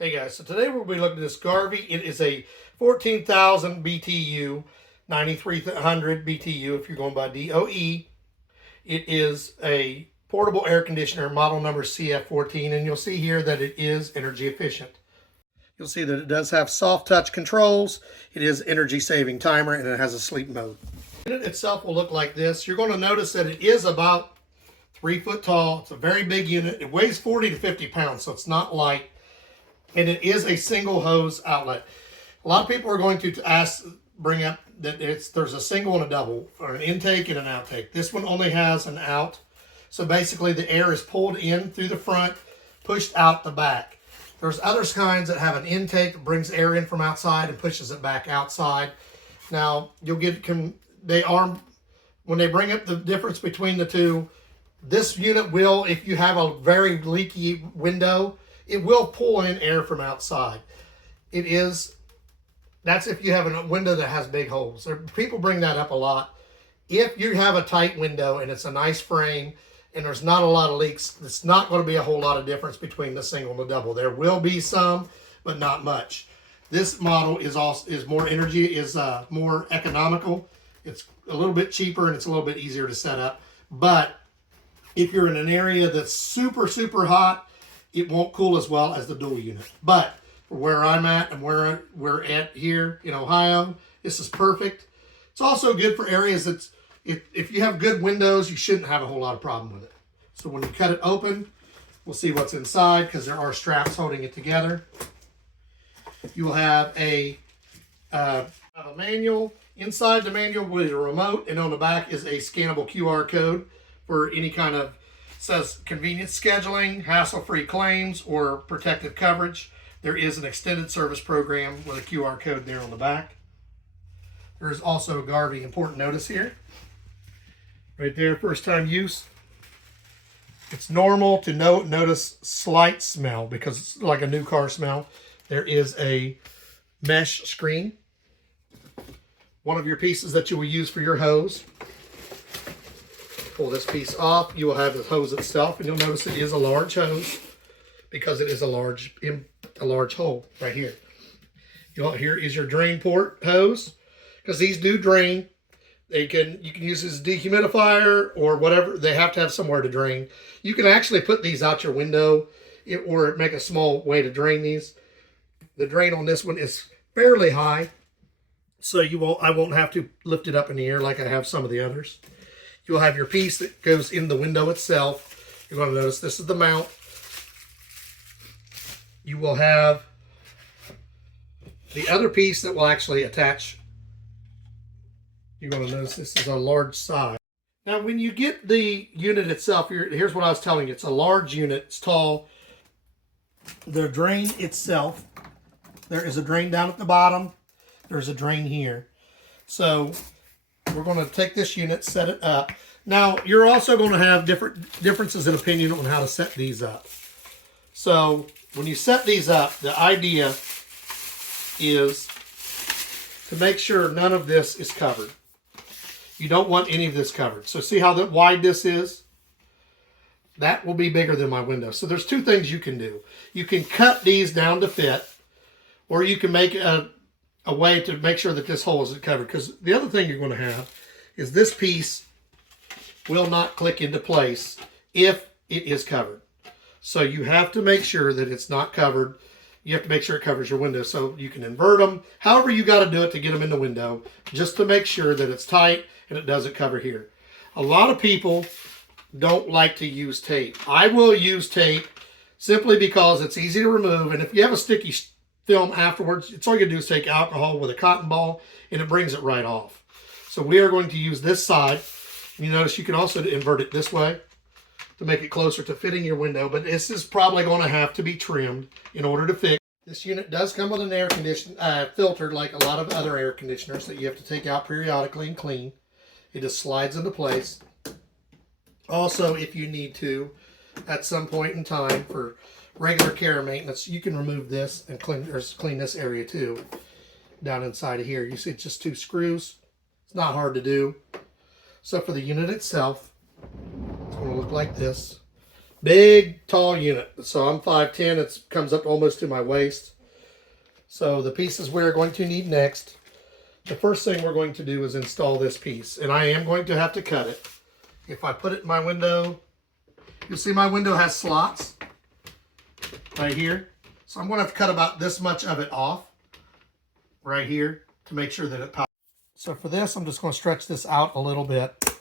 Hey guys, so today we'll be looking at this Garvee. It is a 14,000 BTU, 9,300 BTU if you're going by DOE. It is a portable air conditioner, model number Sq.Ft, and you'll see here that it is energy efficient. You'll see that it does have soft touch controls. It is energy saving timer, and it has a sleep mode. The unit itself will look like this. You're going to notice that it is about 3 foot tall. It's a very big unit. It weighs 40 to 50 pounds, so it's not light. And it is a single hose outlet. A lot of people are going to bring up that there's a single and a double, or an intake and an outtake. This one only has an out. So basically the air is pulled in through the front, pushed out the back. There's other kinds that have an intake that brings air in from outside and pushes it back outside. Now you'll get, when they bring up the difference between the two, this unit will, if you have a very leaky window, it will pull in air from outside. That's if you have a window that has big holes. People bring that up a lot. If you have a tight window and it's a nice frame and there's not a lot of leaks, it's not going to be a whole lot of difference between the single and the double. There will be some, but not much. This model is more more economical. It's a little bit cheaper and it's a little bit easier to set up. But if you're in an area that's super, super hot, it won't cool as well as the dual unit. But for where I'm at and where we're at here in Ohio, this is perfect. It's also good for areas if you have good windows, you shouldn't have a whole lot of problem with it. So when you cut it open, we'll see what's inside because there are straps holding it together. You will have a manual. Inside the manual will be a remote, and on the back is a scannable QR code for any kind of, says convenience scheduling, hassle-free claims, or protective coverage. There is an extended service program with a QR code there on the back. There is also a Garvee important notice here. Right there, first time use. It's normal to notice slight smell because it's like a new car smell. There is a mesh screen. One of your pieces that you will use for your hose. Pull this piece off, you will have the hose itself, and you'll notice it is a large hose because it is a large hole right here. Here is your drain port hose, because these do drain. You can use this as a dehumidifier or whatever. They have to have somewhere to drain. You can actually put these out your window or make a small way to drain these. The drain on this one is fairly high, so I won't have to lift it up in the air like I have some of the others. You'll have your piece that goes in the window itself. You're going to notice this is the mount. You will have the other piece that will actually attach. You're going to notice this is a large size. Now, when you get the unit itself, here's what I was telling you. It's a large unit. It's tall. The drain itself, there is a drain down at the bottom. There's a drain here. So we're going to take this unit, set it up. Now, you're also going to have differences in opinion on how to set these up. So when you set these up, the idea is to make sure none of this is covered. You don't want any of this covered. So see how wide this is? That will be bigger than my window. So there's two things you can do. You can cut these down to fit, or you can make a way to make sure that this hole isn't covered. Because the other thing you're going to have is this piece will not click into place if it is covered. So you have to make sure that it's not covered. You have to make sure it covers your window. So you can invert them. However you got to do it to get them in the window, just to make sure that it's tight and it doesn't cover here. A lot of people don't like to use tape. I will use tape simply because it's easy to remove. And if you have a sticky film afterwards, it's all you do is take alcohol with a cotton ball and it brings it right off. So we are going to use this side. You notice you can also invert it this way to make it closer to fitting your window, but this is probably going to have to be trimmed in order to fit. This unit does come with an air filter like a lot of other air conditioners that you have to take out periodically and clean. It just slides into place. Also, if you need to, at some point in time for regular care and maintenance, you can remove this and clean this area too. Down inside of here, you see it's just 2 screws. It's not hard to do. So for the unit itself, it's going to look like this. Big, tall unit. So I'm 5'10", it comes up almost to my waist. So the pieces we're going to need next, the first thing we're going to do is install this piece. And I am going to have to cut it. If I put it in my window, you'll see my window has slots right here. So I'm going to have to cut about this much of it off right here to make sure that it pops. So for this, I'm just going to stretch this out a little bit.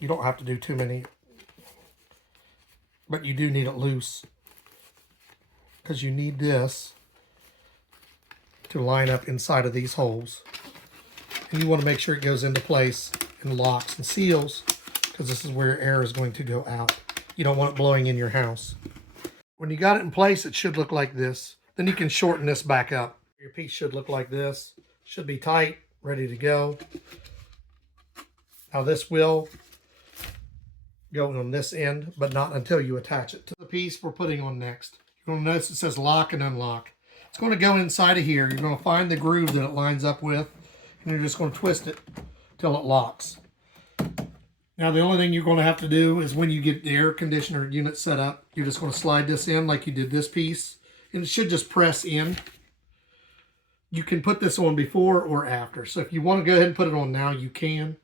You don't have to do too many, but you do need it loose because you need this to line up inside of these holes. And you want to make sure it goes into place and locks and seals, because this is where air is going to go out. You don't want it blowing in your house. When you got it in place, it should look like this. Then you can shorten this back up. Your piece should look like this. Should be tight, ready to go. Now this will go on this end, but not until you attach it to the piece we're putting on next. You're going to notice it says lock and unlock. It's going to go inside of here. You're going to find the groove that it lines up with, and you're just going to twist it till it locks. Now the only thing you're going to have to do is when you get the air conditioner unit set up, you're just going to slide this in like you did this piece, and it should just press in. You can put this on before or after. So if you want to go ahead and put it on now, you can.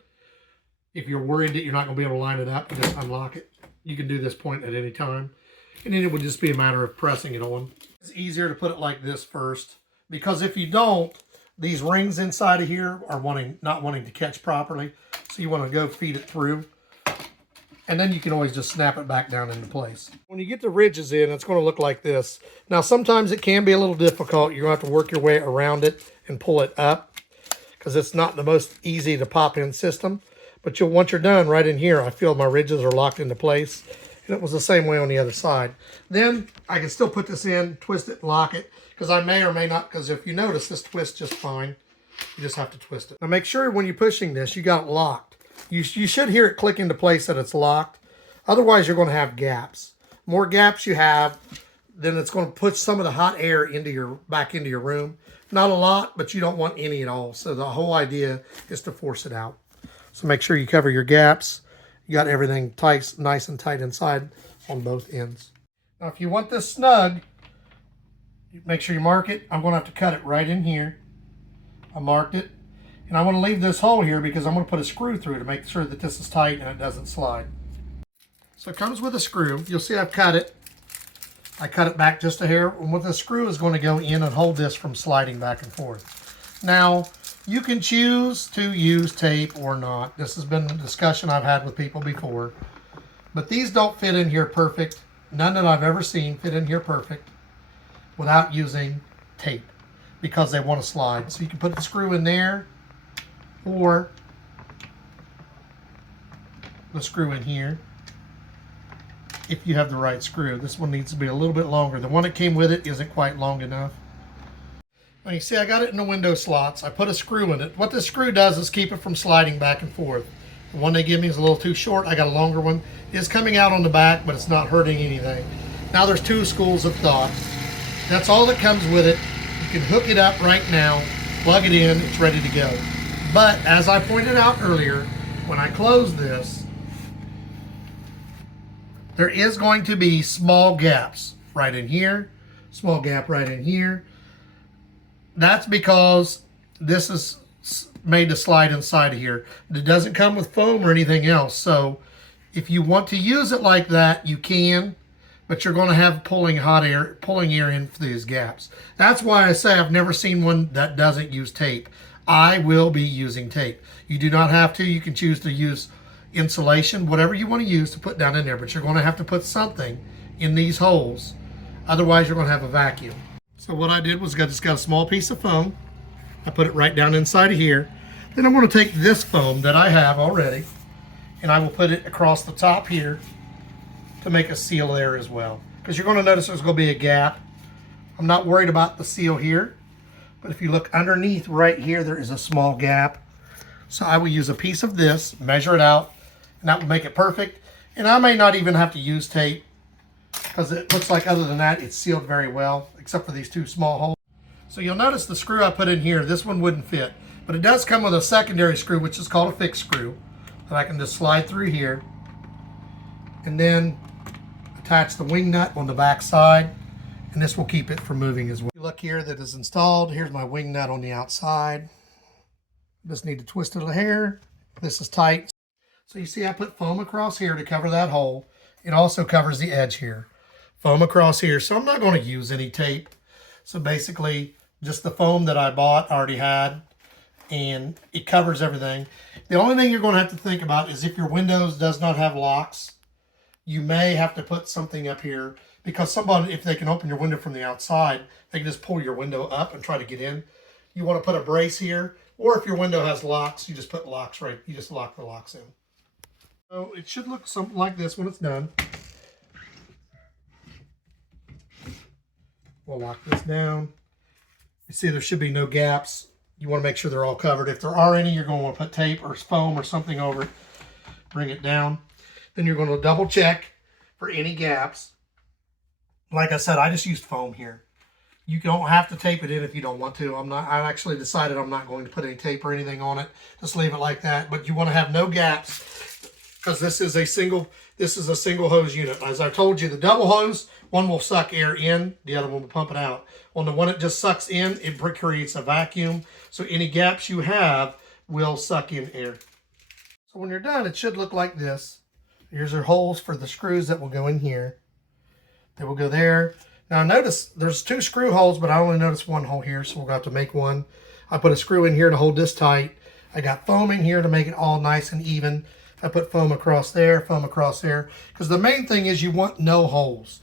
If you're worried that you're not going to be able to line it up and just unlock it, you can do this point at any time. And then it would just be a matter of pressing it on. It's easier to put it like this first, because if you don't, these rings inside of here are not wanting to catch properly. So you want to go feed it through. And then you can always just snap it back down into place. When you get the ridges in, it's going to look like this. Now sometimes it can be a little difficult. You're going to have to work your way around it and pull it up, because it's not the most easy to pop in system. But once you're done, right in here, I feel my ridges are locked into place. And it was the same way on the other side. Then I can still put this in, twist it, lock it, because I may or may not, because if you notice, this twists just fine. You just have to twist it. Now make sure when you're pushing this, you got it locked. You should hear it click into place that it's locked. Otherwise, you're going to have gaps. More gaps you have, then it's going to push some of the hot air back into your room. Not a lot, but you don't want any at all. So the whole idea is to force it out. So make sure you cover your gaps. You got everything tight, nice and tight inside on both ends. Now, if you want this snug, make sure you mark it. I'm going to have to cut it right in here. I marked it. And I want to leave this hole here because I'm going to put a screw through to make sure that this is tight and it doesn't slide. So it comes with a screw. You'll see I've cut it. I cut it back just a hair. And with the screw is going to go in and hold this from sliding back and forth. Now, you can choose to use tape or not. This has been a discussion I've had with people before. But these don't fit in here perfect. None that I've ever seen fit in here perfect without using tape, because they want to slide. So you can put the screw in there, or the screw in here if you have the right screw. This one needs to be a little bit longer. The one that came with it isn't quite long enough. Now you see I got it in the window slots. I put a screw in it. What this screw does is keep it from sliding back and forth. The one they give me is a little too short. I got a longer one. It's coming out on the back, but it's not hurting anything. Now there's two schools of thought. That's all that comes with it. You can hook it up right now, plug it in, it's ready to go. But as I pointed out earlier, when I close this, there is going to be small gaps right in here, small gap right in here. That's because this is made to slide inside of here. It doesn't come with foam or anything else. So if you want to use it like that, you can, but you're going to have pulling air in through these gaps. That's why I say I've never seen one that doesn't use tape. I will be using tape. You do not have to. You can choose to use insulation, whatever you want to use to put down in there, but you're going to have to put something in these holes. Otherwise, you're going to have a vacuum. So what I did was I just got a small piece of foam. I put it right down inside of here. Then I'm going to take this foam that I have already, and I will put it across the top here to make a seal there as well. Because you're going to notice there's going to be a gap. I'm not worried about the seal here, but if you look underneath right here, there is a small gap. So I will use a piece of this, measure it out, and that will make it perfect. And I may not even have to use tape, because it looks like other than that, it's sealed very well, except for these two small holes. So you'll notice the screw I put in here, this one wouldn't fit. But it does come with a secondary screw, which is called a fixed screw, that I can just slide through here and then attach the wing nut on the back side, and this will keep it from moving as well. Look here, that is installed. Here's my wing nut on the outside. Just need to twist it a hair. This is tight. So you see I put foam across here to cover that hole. It also covers the edge here. Foam across here. So I'm not going to use any tape. So basically just the foam that I bought, already had, and it covers everything. The only thing you're going to have to think about is if your windows does not have locks, you may have to put something up here, because somebody, if they can open your window from the outside, they can just pull your window up and try to get in. You want to put a brace here, or if your window has locks, you just put locks right. You just lock the locks in. So it should look something like this when it's done. We'll lock this down. You see there should be no gaps. You want to make sure they're all covered. If there are any, you're going to want to put tape or foam or something over it. Bring it down. Then you're going to double check for any gaps. Like I said, I just used foam here. You don't have to tape it in if you don't want to. I actually decided I'm not going to put any tape or anything on it. Just leave it like that. But you want to have no gaps, because this is a single hose unit. As I told you, the double hose, one will suck air in, the other one will pump it out. On the one that just sucks in, it creates a vacuum. So any gaps you have will suck in air. So when you're done, it should look like this. Here's our holes for the screws that will go in here. They will go there. Now notice there's 2 screw holes, but I only noticed 1 hole here, so we'll have to make one. I put a screw in here to hold this tight. I got foam in here to make it all nice and even. I put foam across there, because the main thing is you want no holes.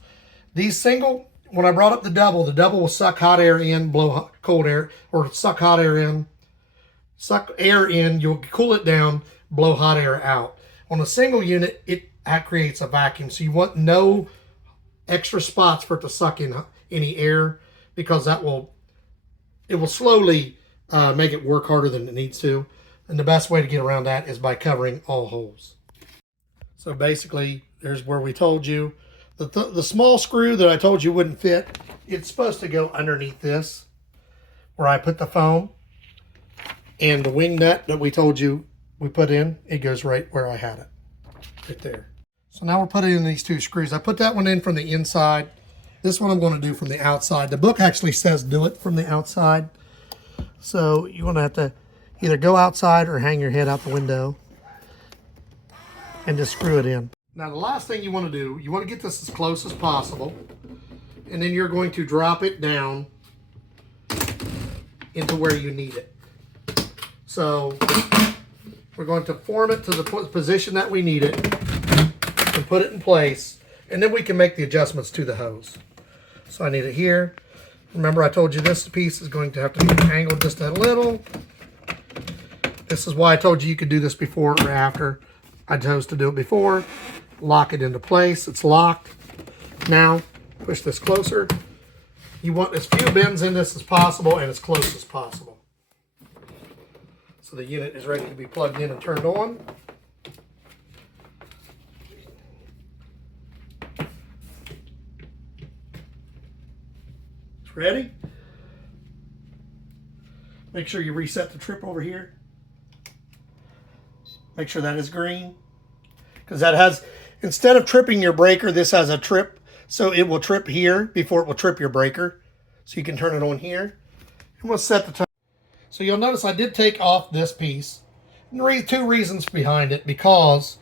These single, when I brought up the double will suck hot air in, blow cold air, or suck hot air in, suck air in, you'll cool it down, blow hot air out. On a single unit, it creates a vacuum, so you want no extra spots for it to suck in any air, because it will slowly make it work harder than it needs to. And the best way to get around that is by covering all holes. So basically, there's where we told you. The small screw that I told you wouldn't fit, it's supposed to go underneath this, where I put the foam. And the wing nut that we told you we put in, it goes right where I had it. Right there. So now we're putting in these 2 screws. I put that one in from the inside. This one I'm going to do from the outside. The book actually says do it from the outside. So you're going to have to either go outside or hang your head out the window and just screw it in. Now the last thing you want to do, you want to get this as close as possible, and then you're going to drop it down into where you need it. So we're going to form it to the position that we need it and put it in place, and then we can make the adjustments to the hose. So I need it here. Remember I told you this piece is going to have to be angled just a little. This is why I told you could do this before or after. I chose to do it before. Lock it into place. It's locked. Now, push this closer. You want as few bends in this as possible and as close as possible. So the unit is ready to be plugged in and turned on. It's ready. Make sure you reset the trip over here. Make sure that is green, because that has, instead of tripping your breaker, this has a trip, so it will trip here before it will trip your breaker. So you can turn it on here, and we'll set the time. So you'll notice I did take off this piece, and 2 reasons behind it. Because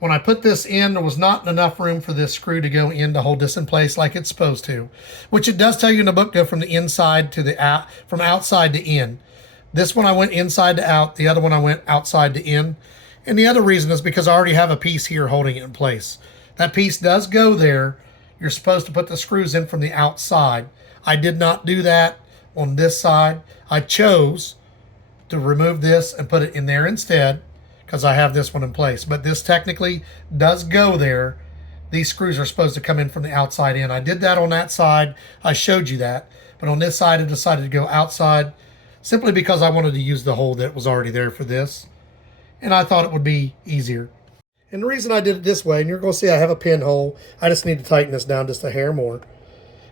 when I put this in, there was not enough room for this screw to go in to hold this in place like it's supposed to, which it does tell you in the book, go from the inside to the out, from outside to in. This one I went inside to out, the other one I went outside to in. And the other reason is because I already have a piece here holding it in place. That piece does go there. You're supposed to put the screws in from the outside. I did not do that on this side. I chose to remove this and put it in there instead, because I have this one in place. But this technically does go there. These screws are supposed to come in from the outside in. I did that on that side. I showed you that. But on this side, I decided to go outside simply because I wanted to use the hole that was already there for this. And I thought it would be easier. And the reason I did it this way, and you're going to see I have a pinhole. I just need to tighten this down just a hair more.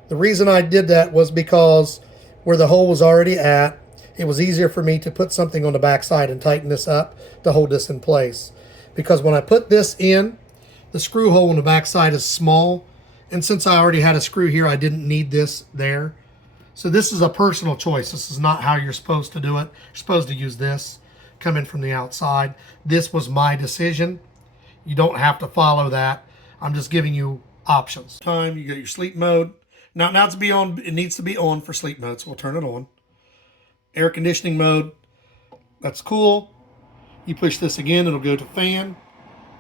The reason I did that was because where the hole was already at, it was easier for me to put something on the back side and tighten this up to hold this in place. Because when I put this in, The screw hole on the back side is small, and since I already had a screw here, I didn't need this there. So this is a personal choice. This is not how you're supposed to do it. You're supposed to use this, come in from the outside. This was my decision. You don't have to follow that. I'm just giving you options. Time, you got your sleep mode. Now it's be on, it needs to be on for sleep mode, so we'll turn it on. Air conditioning mode, that's cool. You push this again, it'll go to fan.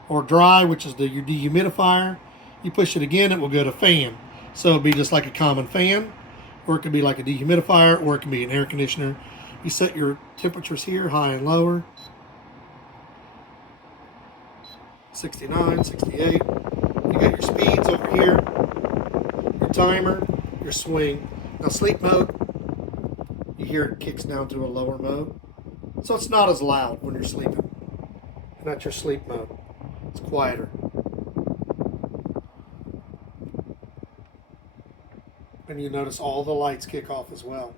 Or dry, which is your dehumidifier. You push it again, it will go to fan. So it'll be just like a common fan, or it could be like a dehumidifier, or it can be an air conditioner. You set your temperatures here, high and lower. 69, 68. You got your speeds over here, your timer, your swing. Now sleep mode, you hear it kicks down to a lower mode. So it's not as loud when you're sleeping. And that's your sleep mode. It's quieter. And you notice all the lights kick off as well.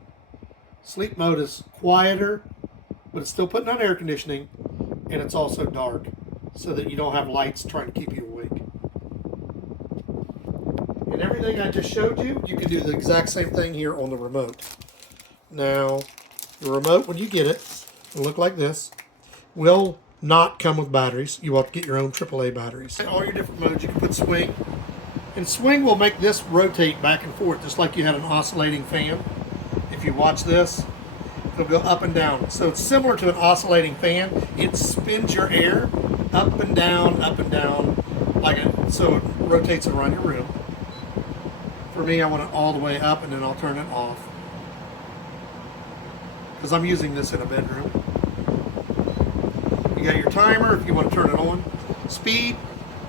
Sleep mode is quieter, but it's still putting on air conditioning, and it's also dark, so that you don't have lights trying to keep you awake. And everything I just showed you, you can do the exact same thing here on the remote. Now, the remote, when you get it, will look like this. Will not come with batteries. You have to get your own AAA batteries. And all your different modes, you can put swing. And swing will make this rotate back and forth, just like you had an oscillating fan. If you watch this, it'll go up and down. So it's similar to an oscillating fan. It spins your air up and down, like so it rotates around your room. For me, I want it all the way up, and then I'll turn it off, because I'm using this in a bedroom. You got your timer if you want to turn it on. Speed,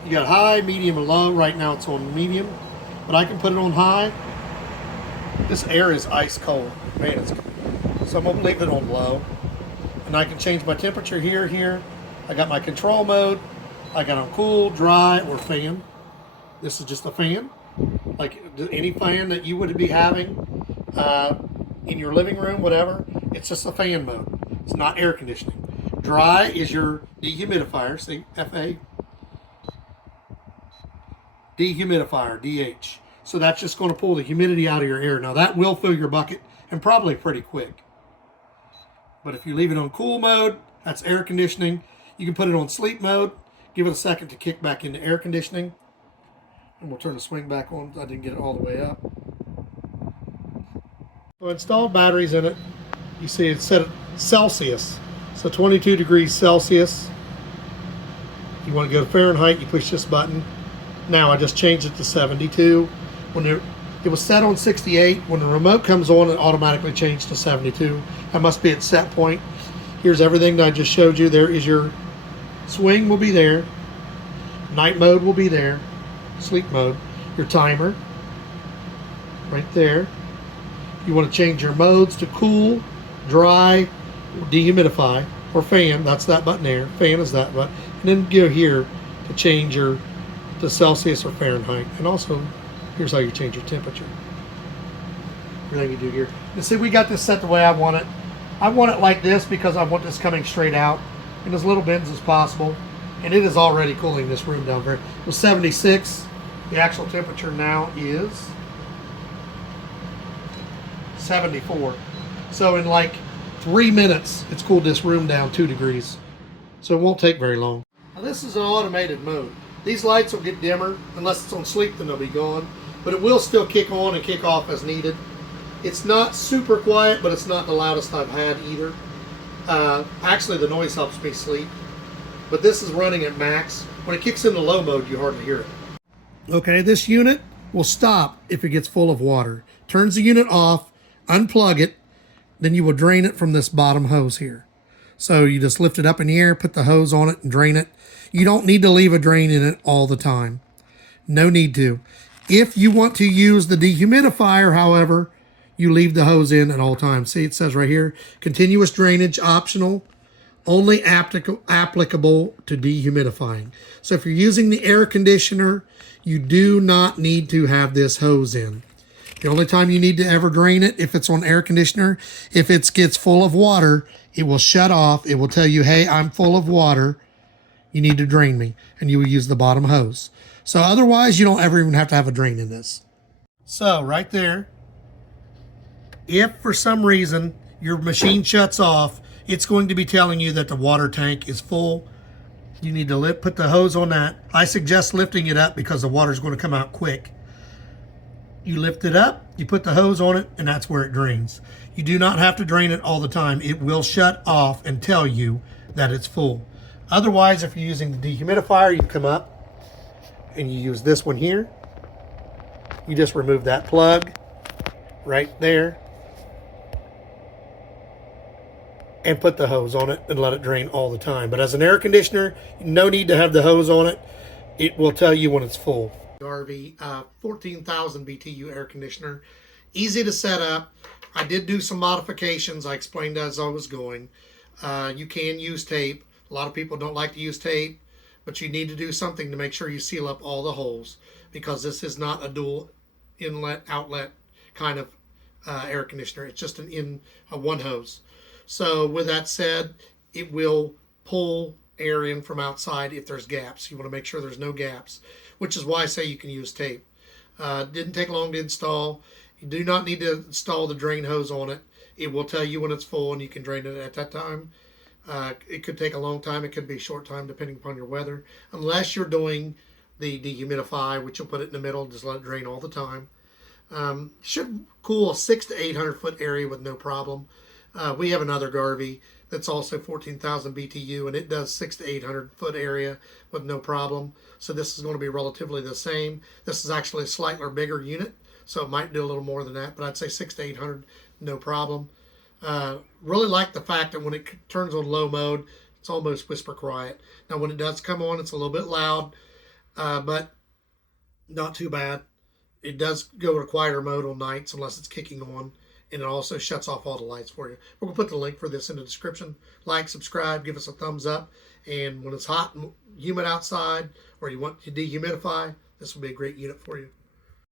you got high, medium, and low. Right now it's on medium, but I can put it on high. This air is ice cold. Man, it's cold. So I'm going to leave it on low. And I can change my temperature here. I got my control mode. I got on cool, dry, or fan. This is just a fan. Like any fan that you would be having in your living room, whatever. It's just a fan mode. It's not air conditioning. Dry is your dehumidifier, see, F-A. Dehumidifier, DH. So that's just going to pull the humidity out of your air. Now that will fill your bucket, and probably pretty quick. But if you leave it on cool mode, that's air conditioning. You can put it on sleep mode. Give it a second to kick back into air conditioning. And we'll turn the swing back on. I didn't get it all the way up. So installed batteries in it. You see it's set at Celsius. So 22 degrees Celsius. You want to go to Fahrenheit, you push this button. Now I just changed it to 72. When it was set on 68. When the remote comes on, it automatically changed to 72. That must be its set point. Here's everything that I just showed you. There is your swing will be there. Night mode will be there. Sleep mode. Your timer. Right there. You want to change your modes to cool, dry, dehumidify, or fan. That's that button there. Fan is that button. And then go here to change your to Celsius or Fahrenheit. And also, here's how you change your temperature. Everything you do here. And see, we got this set the way I want it. I want it like this because I want this coming straight out in as little bends as possible. And it is already cooling this room down very. It was 76. The actual temperature now is 74. So in like 3 minutes, it's cooled this room down 2 degrees. So it won't take very long. Now this is an automated mode. These lights will get dimmer. Unless it's on sleep, then they'll be gone. But it will still kick on and kick off as needed. It's not super quiet, but it's not the loudest I've had either. Actually, the noise helps me sleep. But this is running at max. When it kicks into low mode, you hardly hear it. Okay, this unit will stop if it gets full of water. Turns the unit off, unplug it, then you will drain it from this bottom hose here. So you just lift it up in the air, put the hose on it, and drain it. You don't need to leave a drain in it all the time. No need to. If you want to use the dehumidifier, however, you leave the hose in at all times. See, it says right here, continuous drainage optional, only applicable to dehumidifying. So if you're using the air conditioner, you do not need to have this hose in. The only time you need to ever drain it, if it's on air conditioner, if it gets full of water, it will shut off. It will tell you, hey, I'm full of water. you need to drain me, and you will use the bottom hose. So otherwise, you don't ever even have to have a drain in this. So right there, if for some reason your machine shuts off, it's going to be telling you that the water tank is full. You need to put the hose on that. I suggest lifting it up because the water is going to come out quick. You lift it up, you put the hose on it, and that's where it drains. You do not have to drain it all the time. It will shut off and tell you that it's full. Otherwise, if you're using the dehumidifier, you come up and you use this one here. You just remove that plug right there and put the hose on it and let it drain all the time. But as an air conditioner, no need to have the hose on it. It will tell you when it's full. Garvee 14,000 BTU air conditioner. Easy to set up. I did do some modifications. I explained as I was going. You can use tape. A lot of people don't like to use tape, but you need to do something to make sure you seal up all the holes, because this is not a dual inlet outlet kind of air conditioner. It's just a one hose. So with that said, it will pull air in from outside if there's gaps. You want to make sure there's no gaps, which is why I say you can use tape. Didn't take long to install. You do not need to install the drain hose on it. It will tell you when it's full and you can drain it at that time. It could take a long time. It could be a short time depending upon your weather, unless you're doing the dehumidify, which you'll put it in the middle, just let it drain all the time. Should cool a 600 to 800 foot area with no problem. We have another Garvee that's also 14,000 BTU, and it does 600 to 800 foot area with no problem. So this is going to be relatively the same. This is actually a slightly bigger unit, so it might do a little more than that, but I'd say 600 to 800, no problem. Really like the fact that when it turns on low mode, it's almost whisper quiet. Now when it does come on, it's a little bit loud, but not too bad. It does go to quieter mode on nights unless it's kicking on, and it also shuts off all the lights for you. We're going to put the link for this in the description. Like, subscribe, give us a thumbs up, and when it's hot and humid outside, or you want to dehumidify, this will be a great unit for you.